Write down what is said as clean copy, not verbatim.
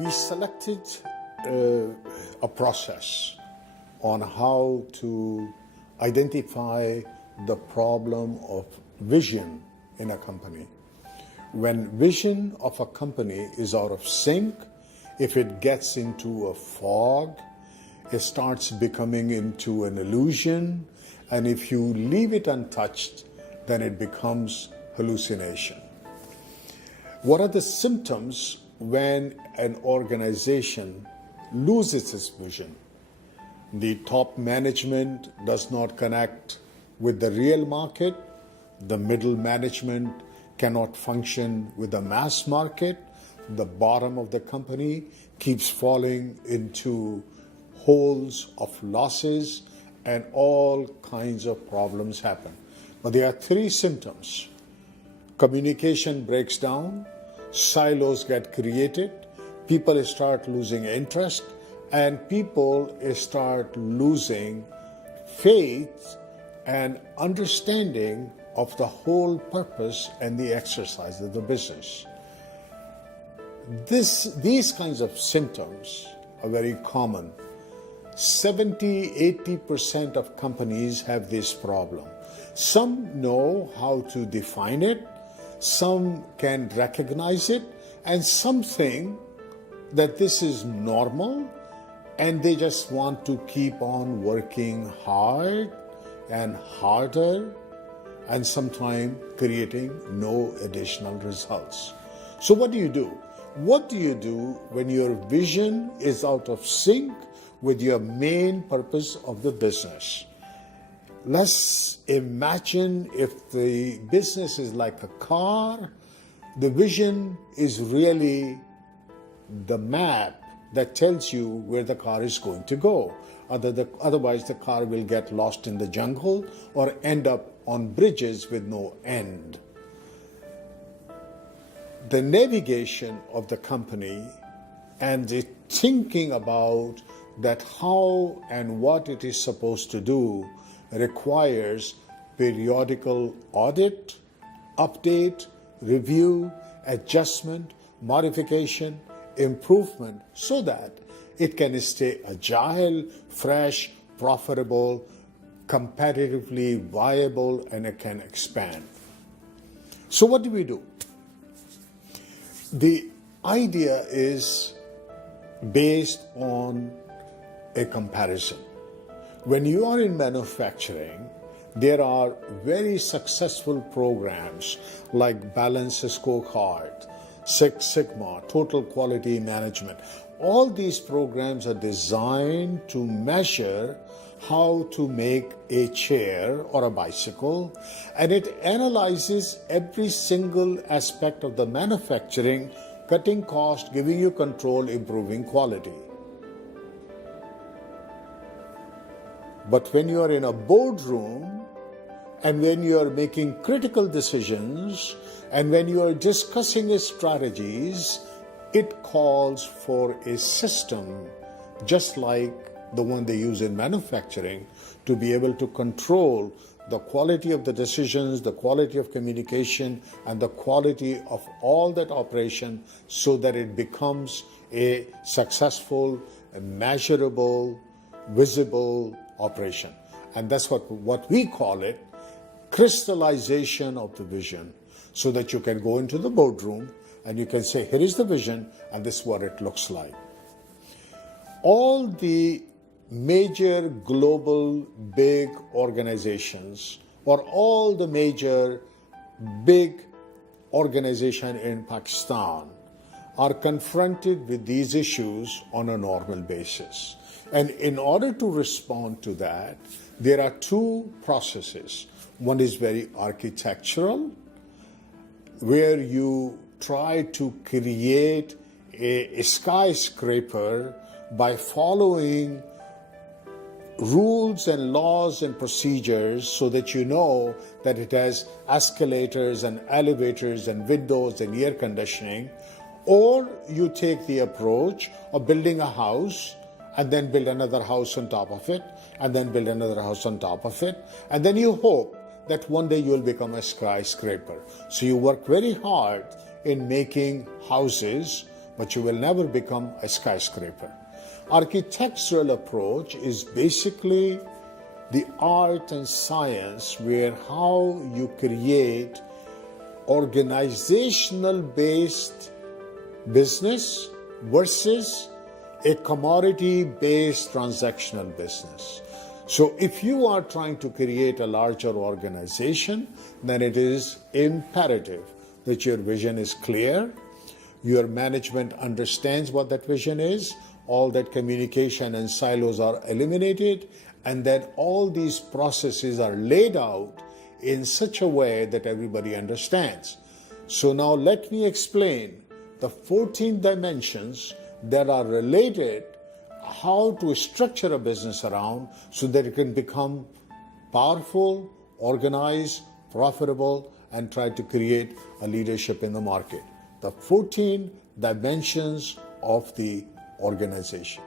We selected a process on how to identify the problem of vision in a company. When vision of a company is out of sync, if it gets into a fog, it starts becoming into an illusion, and if you leave it untouched, then it becomes hallucination. What are the symptoms when an organization loses its vision? The top management does not connect with the real market. The middle management cannot function with the mass market. The bottom of the company keeps falling into holes of losses, and all kinds of problems happen. But there are three symptoms. Communication breaks down, silos get created, people start losing interest, and people start losing faith and understanding of the whole purpose and the exercise of the business. These kinds of symptoms are very common. 70-80% of companies have this problem. Some know how to define it, some can recognize it, and some think that this is normal and they just want to keep on working hard and harder and sometimes creating no additional results. So what do you do? What do you do when your vision is out of sync with your main purpose of the business? Let's imagine if the business is like a car, the vision is really the map that tells you where the car is going to go. Otherwise, the car will get lost in the jungle or end up on bridges with no end. The navigation of the company and the thinking about that how and what it is supposed to do requires periodical audit, update, review, adjustment, modification, improvement, so that it can stay agile, fresh, profitable, competitively viable, and it can expand. So what do we do? The idea is based on a comparison. When you are in manufacturing, there are very successful programs like Balance Scorecard, Six Sigma, Total Quality Management. All these programs are designed to measure how to make a chair or a bicycle, and it analyzes every single aspect of the manufacturing, cutting cost, giving you control, improving quality. But when you are in a boardroom and when you are making critical decisions and when you are discussing strategies, it calls for a system just like the one they use in manufacturing to be able to control the quality of the decisions, the quality of communication, and the quality of all that operation so that it becomes a successful, measurable, visible operation. And that's what we call it, crystallization of the vision, so that you can go into the boardroom and you can say, here is the vision and this is what it looks like. All the major global big organizations or all the major big organizations in Pakistan are confronted with these issues on a normal basis. And in order to respond to that, there are two processes. One is very architectural, where you try to create a skyscraper by following rules and laws and procedures so that you know that it has escalators and elevators and windows and air conditioning. Or you take the approach of building a house and then build another house on top of it, and then build another house on top of it, and then you hope that one day you will become a skyscraper. So you work very hard in making houses, but you will never become a skyscraper. Architectural approach is basically the art and science where how you create organizational based business versus a commodity based transactional business. So if you are trying to create a larger organization, then it is imperative that your vision is clear, your management understands what that vision is, all that communication and silos are eliminated, and then all these processes are laid out in such a way that everybody understands. So now let me explain the 14 dimensions that are related, how to structure a business around so that it can become powerful, organized, profitable, and try to create a leadership in the market. The 14 dimensions of the organization.